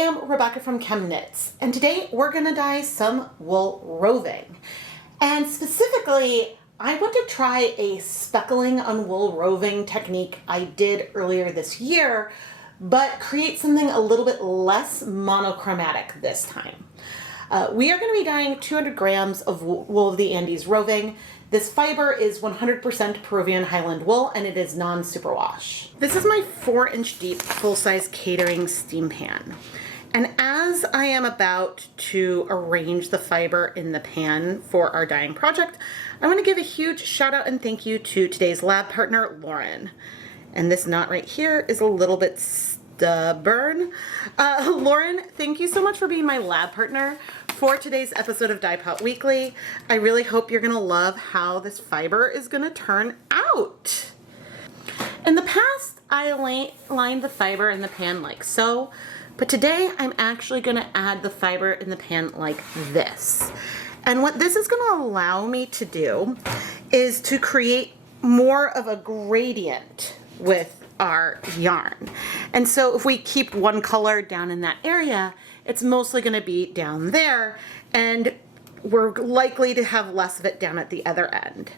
am Rebecca from ChemKnits, and today we're gonna dye some wool roving. And specifically, I want to try a speckling on wool roving technique I did earlier this year, but create something a little bit less monochromatic this time. We are going to be dyeing 200 grams of wool of the Andes roving. This fiber is 100% Peruvian Highland wool, and it is non-superwash. This is my 4-inch deep full-size catering steam pan. And as I am about to arrange the fiber in the pan for our dyeing project, I want to give a huge shout out and thank you to today's lab partner, Lauren. And this knot right here is a little bit stubborn. Lauren, thank you so much for being my lab partner for today's episode of Dyepot Weekly. I really hope you're gonna love how this fiber is gonna turn out. In the past, I lined the fiber in the pan like so, but today I'm actually gonna add the fiber in the pan like this. And what this is gonna allow me to do is to create more of a gradient with our yarn. And so if we keep one color down in that area, it's mostly going to be down there, and we're likely to have less of it down at the other end.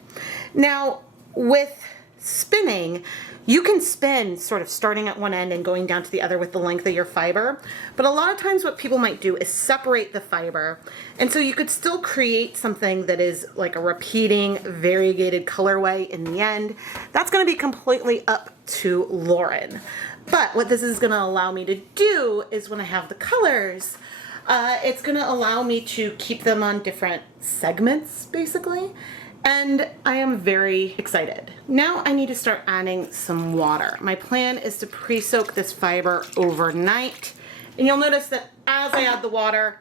Now, with spinning, you can spin sort of starting at one end and going down to the other with the length of your fiber, but a lot of times what people might do is separate the fiber, and so you could still create something that is like a repeating variegated colorway in the end. That's going to be completely up to Lauren. But what this is going to allow me to do is when I have the colors, it's going to allow me to keep them on different segments, basically. And I am very excited. Now I need to start adding some water. My plan is to pre-soak this fiber overnight. And you'll notice that as I add the water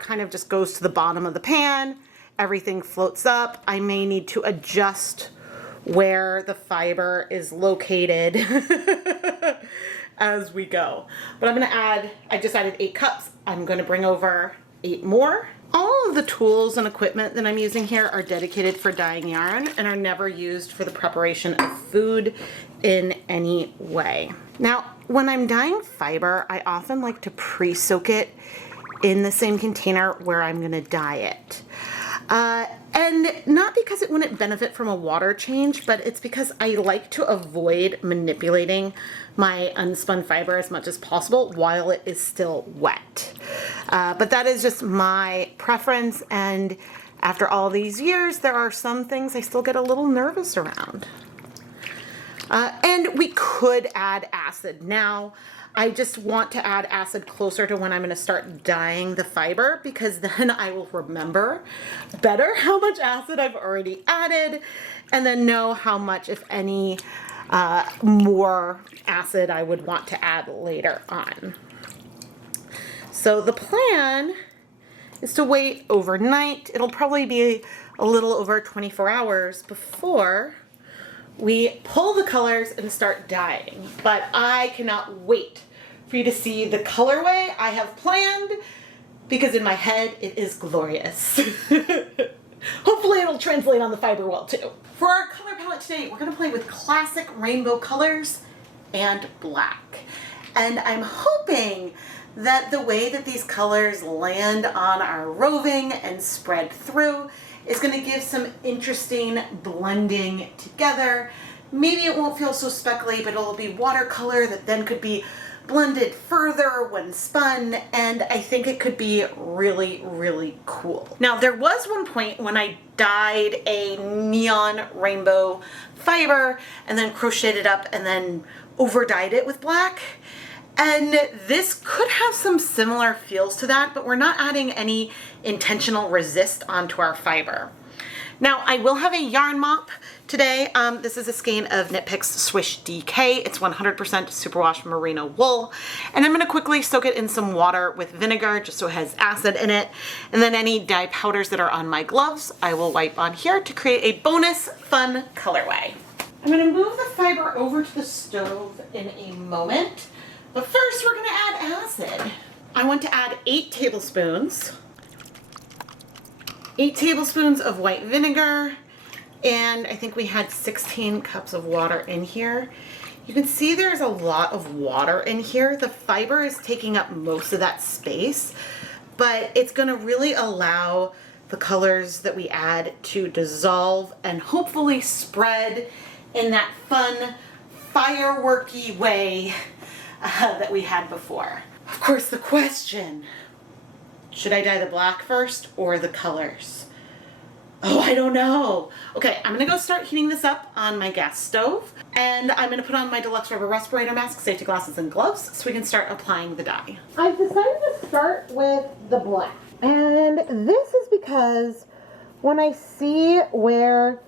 kind of just goes to the bottom of the pan. Everything floats up. I may need to adjust where the fiber is located as we go. But I'm gonna add, I just added 8 cups. I'm gonna bring over 8 more. All of the tools and equipment that I'm using here are dedicated for dyeing yarn and are never used for the preparation of food in any way. Now, when I'm dyeing fiber, I often like to pre-soak it in the same container where I'm gonna dye it. And not because it wouldn't benefit from a water change, but it's because I like to avoid manipulating my unspun fiber as much as possible while it is still wet. But that is just my preference, and after all these years, there are some things I still get a little nervous around. And we could add acid. Now, I just want to add acid closer to when I'm going to start dyeing the fiber, because then I will remember better how much acid I've already added and then know how much, if any, more acid I would want to add later on. So the plan is to wait overnight. It'll probably be a little over 24 hours before we pull the colors and start dyeing. But I cannot wait for you to see the colorway I have planned, because in my head it is glorious. Hopefully it'll translate on the fiber well too. For our color palette today, we're gonna play with classic rainbow colors and black. And I'm hoping that the way that these colors land on our roving and spread through is gonna give some interesting blending together. Maybe it won't feel so speckly, but it'll be watercolor that then could be blended further when spun, and I think it could be really, really cool. Now, there was one point when I dyed a neon rainbow fiber and then crocheted it up and then over dyed it with black. And this could have some similar feels to that, but we're not adding any intentional resist onto our fiber. Now, I will have a yarn mop today. This is a skein of Knit Picks Swish DK. It's 100% superwash merino wool. And I'm gonna quickly soak it in some water with vinegar just so it has acid in it. And then any dye powders that are on my gloves, I will wipe on here to create a bonus fun colorway. I'm gonna move the fiber over to the stove in a moment. But first, we're gonna add acid. I want to add 8 tablespoons. 8 tablespoons of white vinegar, and I think we had 16 cups of water in here. You can see there's a lot of water in here. The fiber is taking up most of that space, but it's gonna really allow the colors that we add to dissolve and hopefully spread in that fun, fireworky way that we had before. Of course, the question, should I dye the black first or the colors? Oh, I don't know. Okay, I'm gonna go start heating this up on my gas stove, and I'm gonna put on my deluxe rubber respirator mask, safety glasses, and gloves so we can start applying the dye. I've decided to start with the black, and this is because when I see where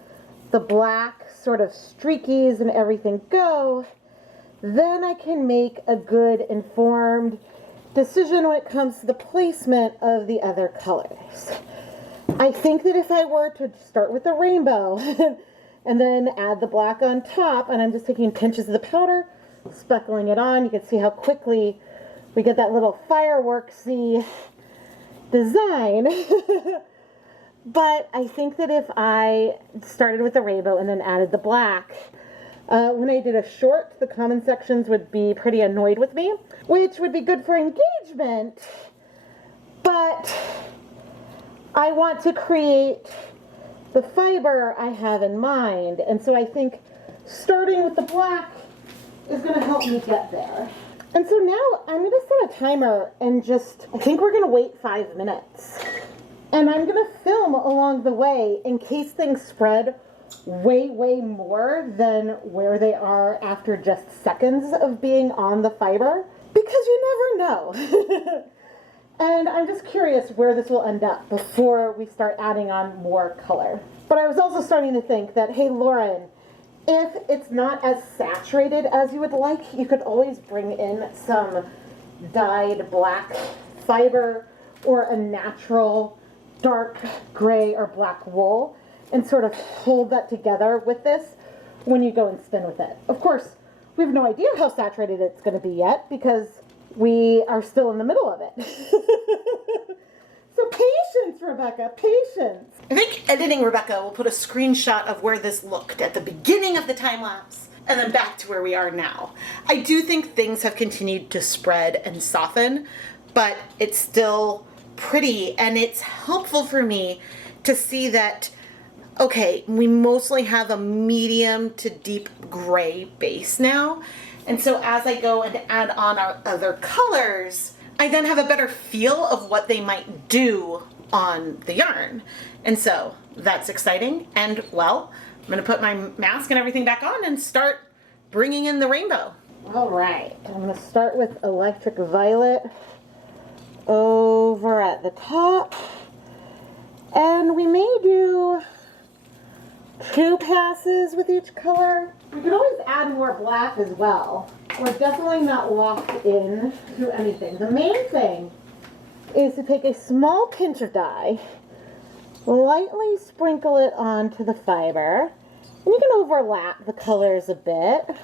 the black sort of streakies and everything go, then I can make a good informed decision when it comes to the placement of the other colors. I think that if I were to start with the rainbow and then add the black on top, and I'm just taking pinches of the powder, speckling it on, you can see how quickly we get that little fireworksy design. But I think that if I started with the rainbow and then added the black, when I did a short, the comment sections would be pretty annoyed with me, which would be good for engagement, but I want to create the fiber I have in mind, and so I think starting with the black is going to help me get there. And so now I'm going to set a timer and I think we're going to wait 5 minutes. And I'm going to film along the way in case things spread way more than where they are after just seconds of being on the fiber, because you never know. And I'm just curious where this will end up before we start adding on more color. But I was also starting to think that, hey, Lauren, if it's not as saturated as you would like, you could always bring in some dyed black fiber or a natural dark gray or black wool and sort of hold that together with this when you go and spin with it. Of course, we have no idea how saturated it's going to be yet because we are still in the middle of it. So patience, Rebecca, patience. I think editing Rebecca will put a screenshot of where this looked at the beginning of the time lapse and then back to where we are now. I do think things have continued to spread and soften, but it's still pretty, and it's helpful for me to see that, okay, we mostly have a medium to deep gray base now. And so as I go and add on our other colors, I then have a better feel of what they might do on the yarn. And so that's exciting. And well, I'm going to put my mask and everything back on and start bringing in the rainbow. All right, I'm going to start with Electric Violet over at the top. And we may do 2 passes with each color. We could always add more black as well. We're definitely not locked in to anything. The main thing is to take a small pinch of dye, lightly sprinkle it onto the fiber, and you can overlap the colors a bit.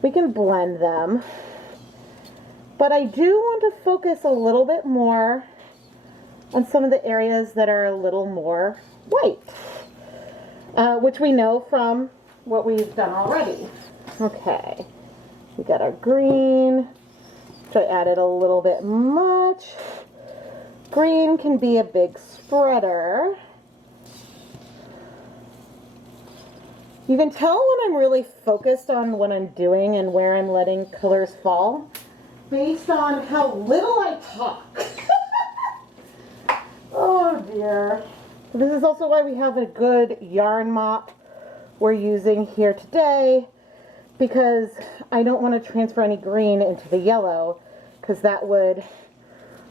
We can blend them. But I do want to focus a little bit more on some of the areas that are a little more white, which we know from what we've done already. Okay, we got our green, which I added a little bit much. Green can be a big spreader. You can tell when I'm really focused on what I'm doing and where I'm letting colors fall based on how little I talk. Oh dear. This is also why we have a good yarn mop we're using here today, because I don't want to transfer any green into the yellow, because that would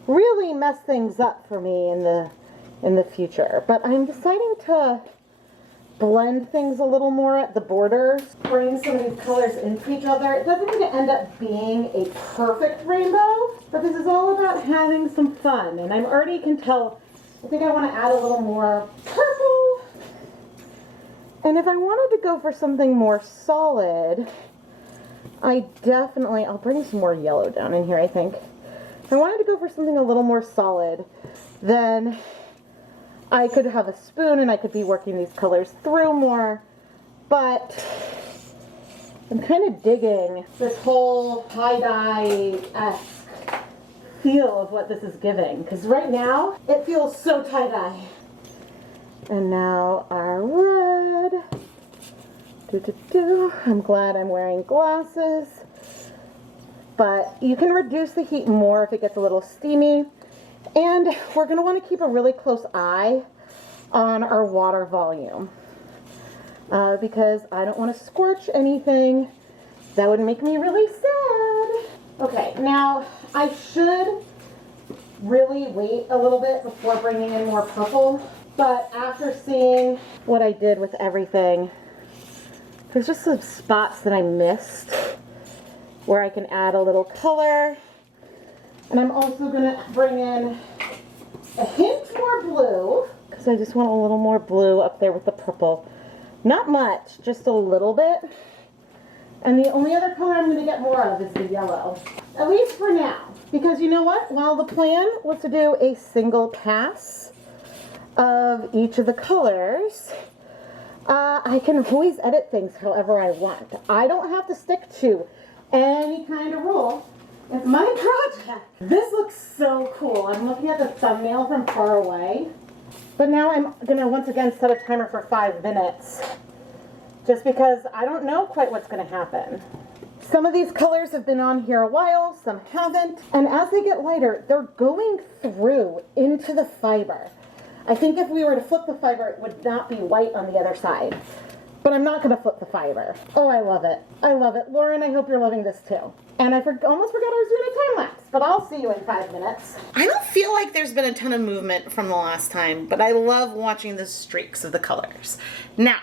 really mess things up for me in the future. But I'm deciding to blend things a little more at the borders, bring some of these colors into each other. It doesn't need to end up being a perfect rainbow, but this is all about having some fun. And I already can tell, I think I want to add a little more purple. And if I wanted to go for something more solid, I'll bring some more yellow down in here, I think. If I wanted to go for something a little more solid, then I could have a spoon and I could be working these colors through more, but I'm kind of digging this whole tie-dye-esque feel of what this is giving, because right now it feels so tie-dye. And now our red. I'm glad I'm wearing glasses, but you can reduce the heat more if it gets a little steamy. And we're going to want to keep a really close eye on our water volume because I don't want to scorch anything. That would make me really sad. Okay, now I should really wait a little bit before bringing in more purple, but after seeing what I did with everything, there's just some spots that I missed where I can add a little color. And I'm also going to bring in a hint more blue, because I just want a little more blue up there with the purple. Not much, just a little bit. And the only other color I'm going to get more of is the yellow, at least for now. Because you know what? While the plan was to do a single pass of each of the colors, I can always edit things however I want. I don't have to stick to any kind of rule. It's my project. This looks so cool. I'm looking at the thumbnail from far away. But now I'm gonna once again set a timer for 5 minutes. Just because I don't know quite what's gonna happen. Some of these colors have been on here a while, some haven't. And as they get lighter, they're going through into the fiber. I think if we were to flip the fiber, it would not be white on the other side. But I'm not going to flip the fiber. Oh, I love it. I love it. Lauren, I hope you're loving this too. And I almost forgot I was doing a time lapse, but I'll see you in 5 minutes. I don't feel like there's been a ton of movement from the last time, but I love watching the streaks of the colors. Now,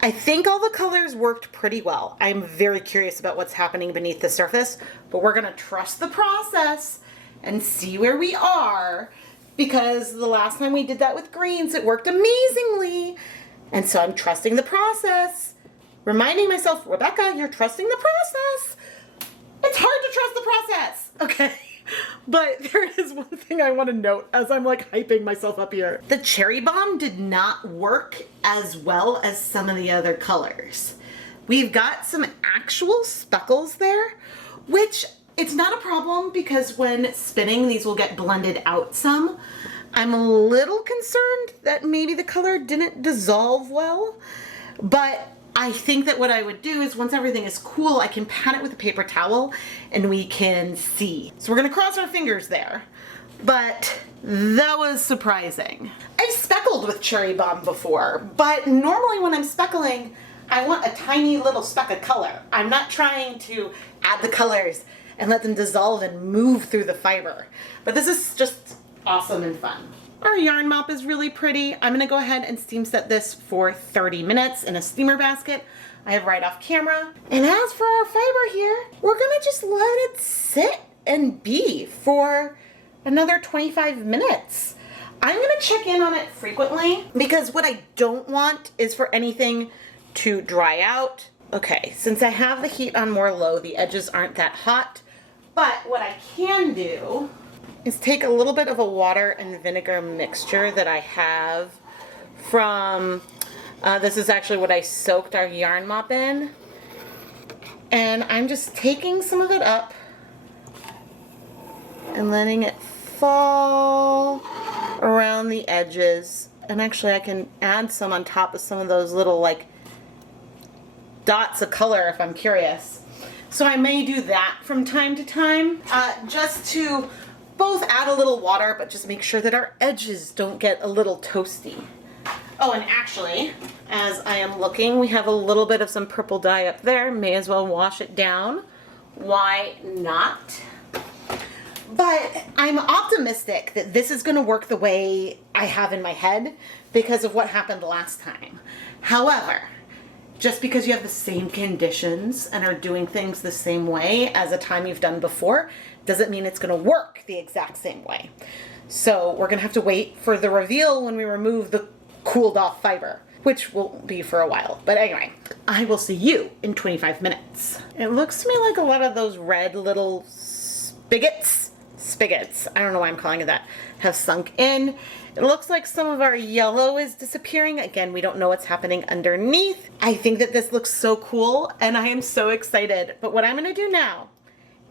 I think all the colors worked pretty well. I'm very curious about what's happening beneath the surface, but we're going to trust the process and see where we are, because the last time we did that with greens, it worked amazingly. And so I'm trusting the process, reminding myself, Rebecca, you're trusting the process. It's hard to trust the process. Okay. But there is one thing I want to note as I'm like hyping myself up here. The cherry bomb did not work as well as some of the other colors. We've got some actual speckles there, which it's not a problem because when spinning, these will get blended out some. I'm a little concerned that maybe the color didn't dissolve well, but I think that what I would do is once everything is cool, I can pat it with a paper towel and we can see. So we're gonna cross our fingers there, but that was surprising. I've speckled with cherry bomb before, but normally when I'm speckling, I want a tiny little speck of color. I'm not trying to add the colors and let them dissolve and move through the fiber. But this is just awesome and fun. Our yarn mop is really pretty. I'm gonna go ahead and steam set this for 30 minutes in a steamer basket. I have right off camera. And as for our fiber here, we're gonna just let it sit and be for another 25 minutes. I'm gonna check in on it frequently because what I don't want is for anything to dry out. Okay, since I have the heat on more low, the edges aren't that hot, but what I can do is take a little bit of a water and vinegar mixture that I have from, this is actually what I soaked our yarn mop in. And I'm just taking some of it up and letting it fall around the edges. And actually I can add some on top of some of those little like dots of color if I'm curious. So I may do that from time to time, just to both add a little water, but just make sure that our edges don't get a little toasty. Oh, and actually, as I am looking, we have a little bit of some purple dye up there. May as well wash it down. Why not? But I'm optimistic that this is going to work the way I have in my head because of what happened last time. However, just because you have the same conditions and are doing things the same way as a time you've done before doesn't mean it's going to work the exact same way. So we're going to have to wait for the reveal when we remove the cooled off fiber, which will be for a while. But anyway, I will see you in 25 minutes. It looks to me like a lot of those red little spigots spigots, I don't know why I'm calling it that, have sunk in. It looks like some of our yellow is disappearing. Again, we don't know what's happening underneath. I think that this looks so cool and I am so excited. But what I'm gonna do now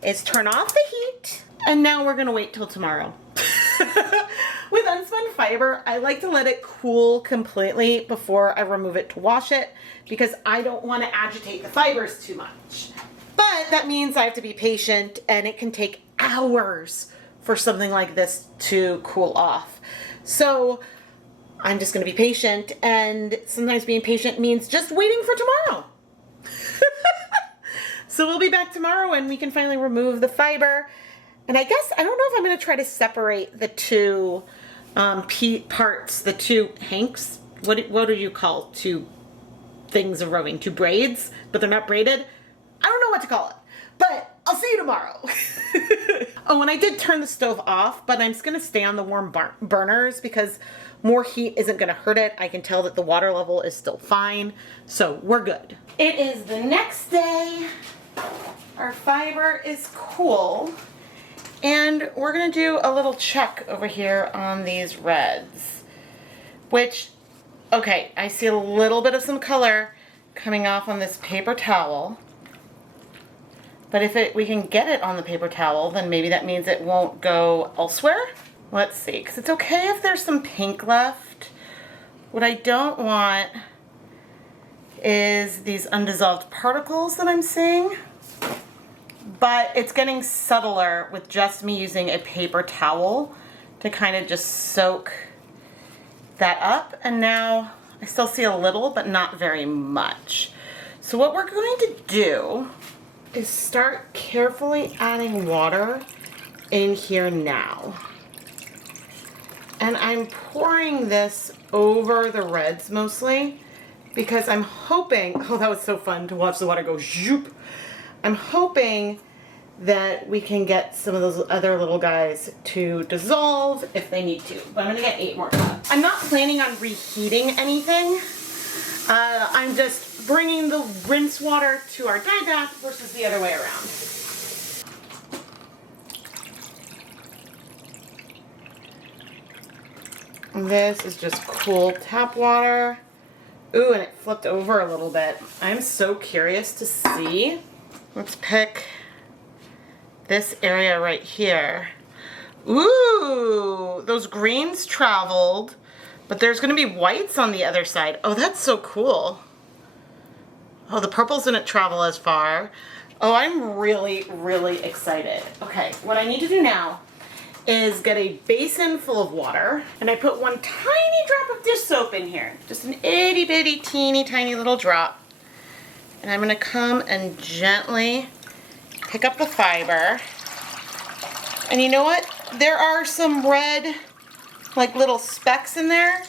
is turn off the heat, and now we're gonna wait till tomorrow. With unspun fiber, I like to let it cool completely before I remove it to wash it because I don't want to agitate the fibers too much. But that means I have to be patient, and it can take hours for something like this to cool off. So I'm just going to be patient, and sometimes being patient means just waiting for tomorrow. So we'll be back tomorrow and we can finally remove the fiber. And I guess, I don't know if I'm going to try to separate the two parts, the two hanks. What do you call two things of roving? Two braids, but they're not braided? I don't know what to call it, but I'll see you tomorrow. Oh, and I did turn the stove off, but I'm just going to stay on the warm burners because more heat isn't going to hurt it. I can tell that the water level is still fine, so we're good. It is the next day. Our fiber is cool. And we're going to do a little check over here on these reds, which, okay, I see a little bit of some color coming off on this paper towel. But if we can get it on the paper towel, then maybe that means it won't go elsewhere. Let's see, because it's okay if there's some pink left. What I don't want is these undissolved particles that I'm seeing. But it's getting subtler with just me using a paper towel to kind of just soak that up. And now I still see a little, but not very much. So what we're going to do is start carefully adding water in here now. And I'm pouring this over the reds mostly because I'm hoping, oh, that was so fun to watch the water go zoop. I'm hoping that we can get some of those other little guys to dissolve if they need to. But I'm gonna get 8 more cups. I'm not planning on reheating anything. I'm just bringing the rinse water to our dye bath versus the other way around. And this is just cool tap water. Ooh, and it flipped over a little bit. I'm so curious to see. Let's pick this area right here. Ooh, those greens traveled, but there's gonna be whites on the other side. Oh, that's so cool. Oh, the purples didn't travel as far. Oh, I'm really, really excited. Okay, what I need to do now is get a basin full of water, and I put 1 tiny drop of dish soap in here. Just an itty bitty teeny tiny little drop. And I'm gonna come and gently pick up the fiber. And you know what? There are some red, like little specks in there.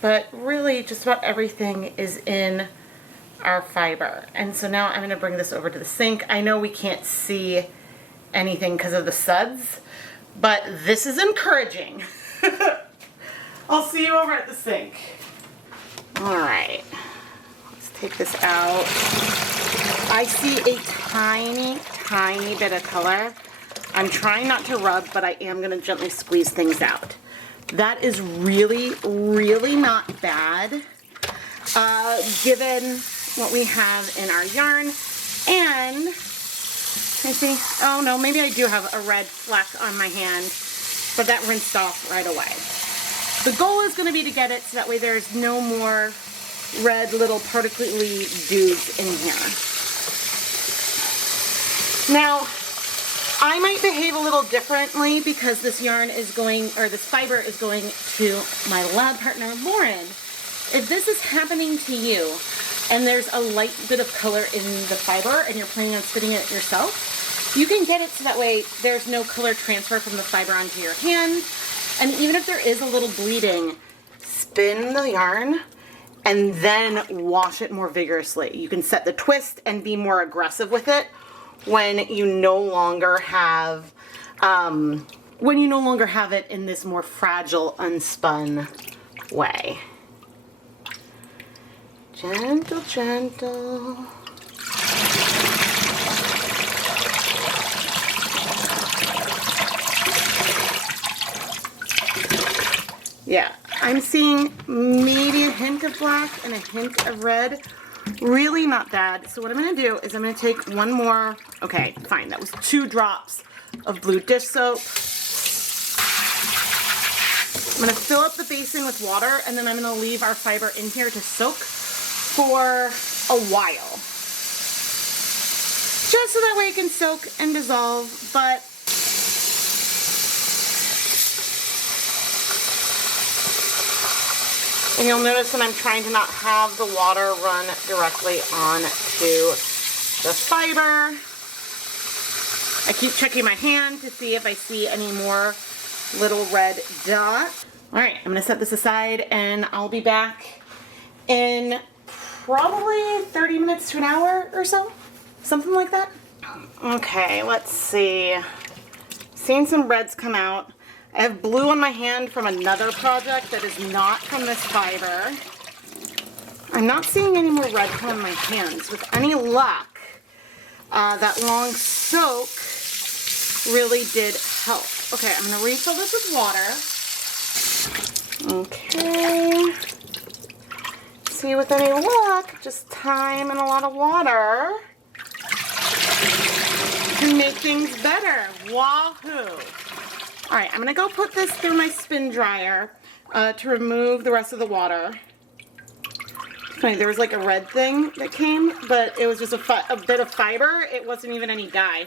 But really just about everything is in our fiber. And so now I'm gonna bring this over to the sink. I know we can't see anything because of the suds, but this is encouraging. I'll see you over at the sink. All right. Take this out. I see a tiny, tiny bit of color. I'm trying not to rub, but I am going to gently squeeze things out. That is really, really not bad, given what we have in our yarn. And, I see, oh no, maybe I do have a red fleck on my hand, but that rinsed off right away. The goal is going to be to get it so that way there's no more red little particly dudes in here. Now, I might behave a little differently because this yarn is going, or this fiber is going to my lab partner, Lauren. If this is happening to you and there's a light bit of color in the fiber and you're planning on spinning it yourself, you can get it so that way there's no color transfer from the fiber onto your hand. And even if there is a little bleeding, spin the yarn and then wash it more vigorously. You can set the twist and be more aggressive with it when you no longer have it in this more fragile, unspun way. Gentle, gentle. Yeah, I'm seeing maybe a hint of black and a hint of red. Really not bad. So what I'm gonna do is I'm gonna take one more, okay, fine, that was 2 drops of blue dish soap. I'm gonna fill up the basin with water, and then I'm gonna leave our fiber in here to soak for a while. Just so that way it can soak and dissolve, but and you'll notice that I'm trying to not have the water run directly onto the fiber. I keep checking my hand to see if I see any more little red dots. All right, I'm gonna set this aside and I'll be back in probably 30 minutes to an hour or so, something like that. Okay, let's see. Seeing some reds come out. I have blue on my hand from another project that is not from this fiber. I'm not seeing any more red come on my hands. With any luck, that long soak really did help. Okay, I'm gonna refill this with water. Okay. See, with any luck, just time and a lot of water can make things better. Wahoo! All right, I'm gonna go put this through my spin dryer to remove the rest of the water. Funny, there was like a red thing that came, but it was just a bit of fiber. It wasn't even any dye.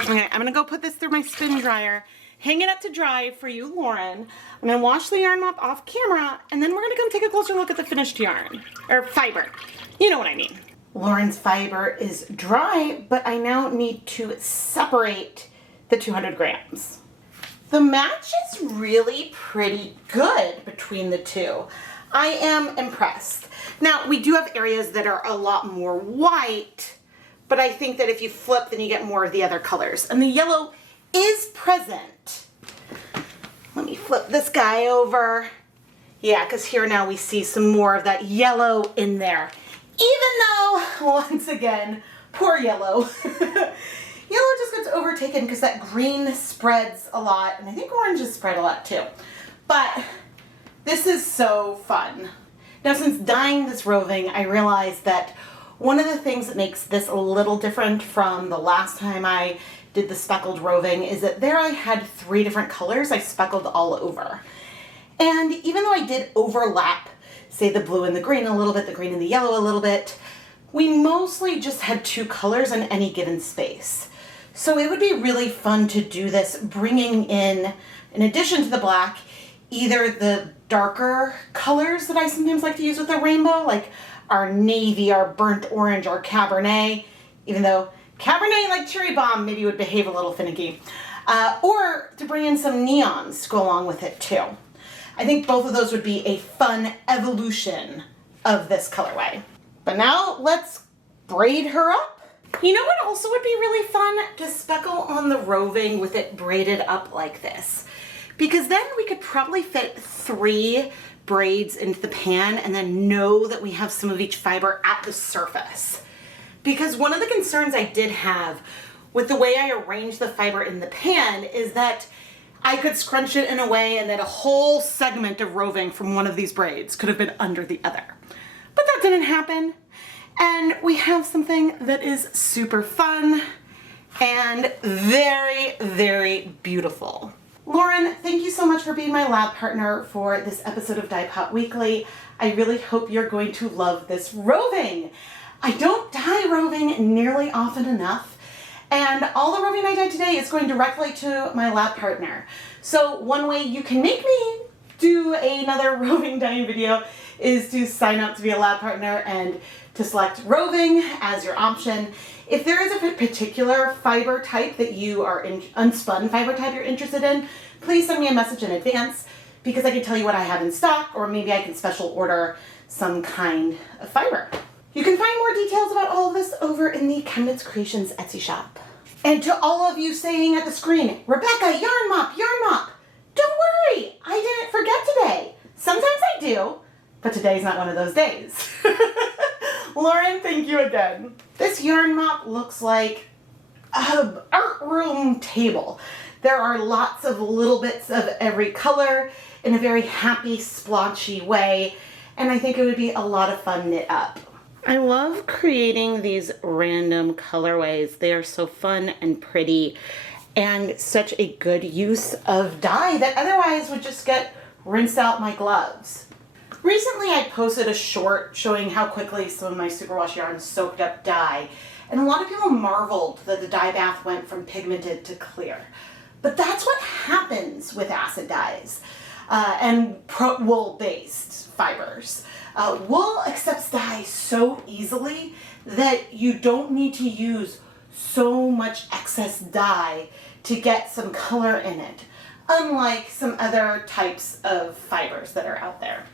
Okay, I'm gonna go put this through my spin dryer, hang it up to dry for you, Lauren. I'm gonna wash the yarn mop off camera, and then we're gonna come take a closer look at the finished yarn, or fiber. You know what I mean. Lauren's fiber is dry, but I now need to separate the 200 grams. The match is really pretty good between the two. I am impressed. Now, we do have areas that are a lot more white, but I think that if you flip, then you get more of the other colors. And the yellow is present. Let me flip this guy over. Yeah, because here now we see some more of that yellow in there. Even though, once again, poor yellow. Yellow just gets overtaken because that green spreads a lot, and I think oranges spread a lot too. But this is so fun. Now, since dyeing this roving, I realized that one of the things that makes this a little different from the last time I did the speckled roving is that there I had 3 different colors I speckled all over. And even though I did overlap, say the blue and the green a little bit, the green and the yellow a little bit, we mostly just had 2 colors in any given space. So it would be really fun to do this, bringing in addition to the black, either the darker colors that I sometimes like to use with the rainbow, like our navy, our burnt orange, our Cabernet, even though Cabernet, like Cherry Bomb, maybe would behave a little finicky, or to bring in some neons to go along with it too. I think both of those would be a fun evolution of this colorway. But now let's braid her up. You know what also would be really fun? To speckle on the roving with it braided up like this. Because then we could probably fit 3 braids into the pan and then know that we have some of each fiber at the surface. Because one of the concerns I did have with the way I arranged the fiber in the pan is that I could scrunch it in a way and that a whole segment of roving from one of these braids could have been under the other. But that didn't happen. And we have something that is super fun and very, very beautiful. Lauren, thank you so much for being my lab partner for this episode of Dyepot Weekly. I really hope you're going to love this roving. I don't dye roving nearly often enough, and all the roving I dyed today is going directly to my lab partner. So one way you can make me do another roving dyeing video is to sign up to be a lab partner and to select roving as your option. If there is a particular fiber type that you are unspun fiber type you're interested in, please send me a message in advance because I can tell you what I have in stock, or maybe I can special order some kind of fiber. You can find more details about all of this over in the ChemKnits Creations Etsy shop. And to all of you saying at the screen, Rebecca, yarn mop, don't worry, I didn't forget today. Sometimes I do, but today's not one of those days. Lauren, thank you again. This yarn mop looks like an art room table. There are lots of little bits of every color in a very happy, splotchy way, and I think it would be a lot of fun knit up. I love creating these random colorways. They are so fun and pretty and such a good use of dye that otherwise would just get rinsed out my gloves. Recently I posted a short showing how quickly some of my superwash yarns soaked up dye, and a lot of people marveled that the dye bath went from pigmented to clear. But that's what happens with acid dyes and wool-based fibers. Wool accepts dye so easily that you don't need to use so much excess dye to get some color in it, unlike some other types of fibers that are out there.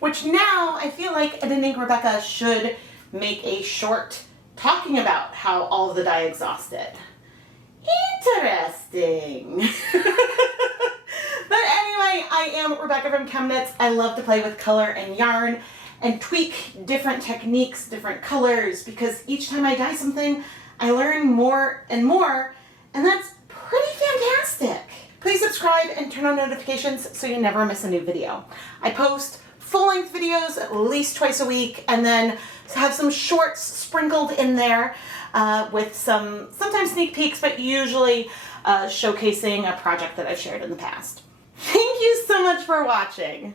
Which now I feel like Ed and Ink Rebecca should make a short talking about how all of the dye exhausted. Interesting. But anyway, I am Rebecca from ChemKnits. I love to play with color and yarn and tweak different techniques, different colors, because each time I dye something, I learn more and more, and that's pretty fantastic. Please subscribe and turn on notifications so you never miss a new video. I post full-length videos at least twice a week, and then have some shorts sprinkled in there with some sometimes sneak peeks, but usually showcasing a project that I've shared in the past. Thank you so much for watching.